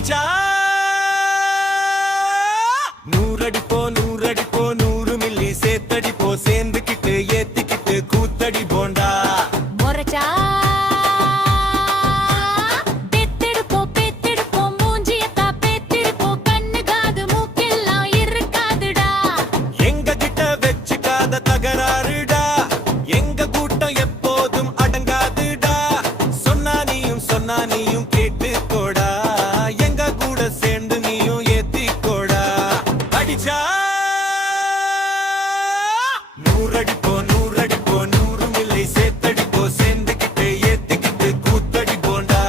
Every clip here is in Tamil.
அடிச்சா நூறடிப்போ நூறடிப்போ 100 மில்லி சேர்த்தடிப்போ சேர்ந்துக்கிட்டு ஏத்திக்கிட்டு கூத்தடி போண்டா முறைச்சா தகராறுடா எங்க கூட்டம் எப்போதும் அடங்காதுடா சொன்னா நீயும் கேட்டுக்கோடா எங்க கூட சேர்ந்து நீயும் ஏத்திக்கோடா அடிச்சா நூறடிப்போ நூறடிப்போ 100 மில்லி சேர்த்தடிப்போ சேர்ந்துக்கிட்டு ஏத்திக்கிட்டு கூத்தடி போண்டா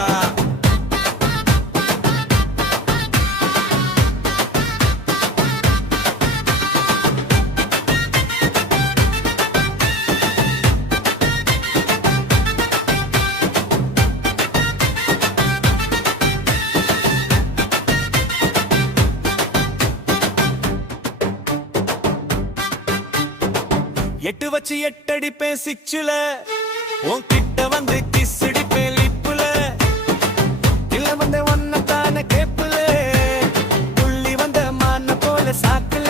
எட்டு வச்சு எட்டடிப்பேன் சிக்ஸுல உன் கிட்ட வந்து கிஸ் அடிப்பேன் லிப்புல இல்ல வந்த ஒன்னத்தான கேப்புல துள்ளி வந்த மான போல சாக்குல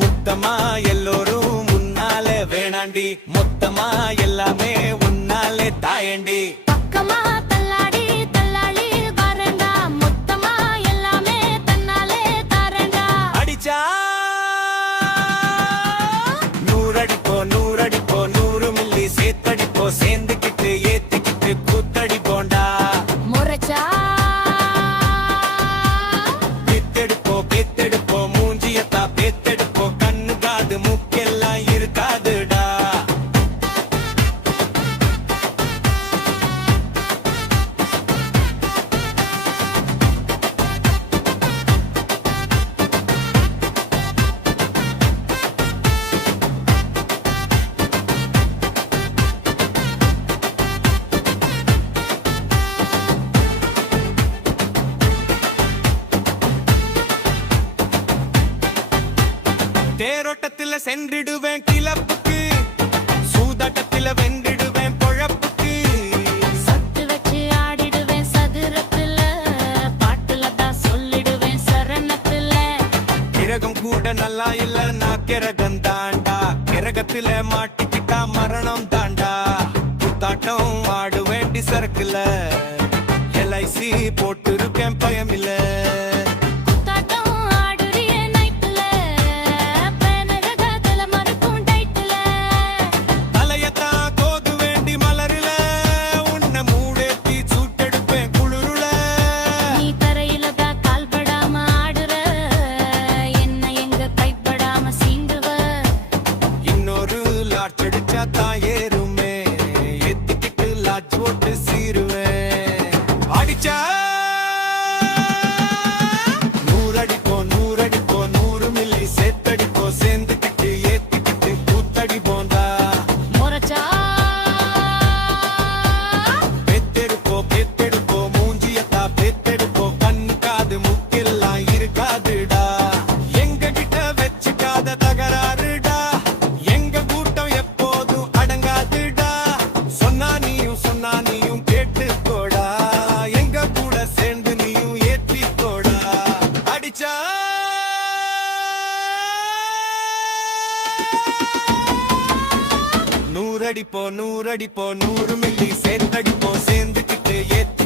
முத்தமா எல்லோரும் முன்னாலே வேணாண்டி மொத்தமா எல்லாமே உன்னாலே தாயண்டி பக்கமா தள்ளாடி தள்ளாடி வரண்டா மொத்தமா எல்லாமே தன்னாலே தாரண்டா அடிச்சா நூறடிப்போ நூறடிப்போ 100 மில்லி சேர்த்தடிப்போ சேர்ந்துக்கிட்டு ஏத்திக்கிட்டு கூத்தடி போண்டா முறைச்சா பித்தெடுப்போ பித்தெடுப்போ மூஞ்சியத்தா பேத்தெடுப்போ கண்ணு காது மூக்கெல்லாம் இருக்காதுடா தேரோட்டத்துல சென்றிடுவேன் கிளப்புக்கு சூதாட்டத்துல வென்றிடுவேன் பொழப்புக்கு சத்து வச்சு ஆடிடுவேன் சதுரத்துல பாட்டுல தான் சொல்லிடுவேன் சரணத்துல கிரகம் கூட நல்லா இல்ல நான் கிரகம் தாண்டா கிரகத்துல மாட்டிக்கிட்டா மரணம் தாண்டா புத்தாட்டம் ஆடு வேண்டி சரக்குல எல்ஐசி போட்டு இருக்கேன் பயம் இல்ல ஏறுமே எத்திக்கிட்டு லாட்ச் போட்டு சீருவேன் அடிச்சா நூறடிப்போ நூறடிப்போ 100 மில்லி சேர்த்தடிப்போ சேர்ந்துக்கிட்டு ஏத்திக்கிட்டு கூத்தடி போண்டா முறைச்சா பெத்தெடுப்போ பெத்தெடுப்போ மூஞ்சியத்தா பெத்தெடுப்போ கண்ணு காது முக்கெல்லாம் இருக்காதுடா எங்க கிட்ட வச்சுக்காத தகராறுடா சொன்னா நீயும் கேட்டுக்கோடா எங்க கூட சேர்ந்து நீயும் ஏத்திக்கோடா அடிச்சா நூறடிப்போ நூறடிப்போ 100 மில்லி சேர்த்தடிப்போ சேர்ந்துக்கிட்டு ஏத்தி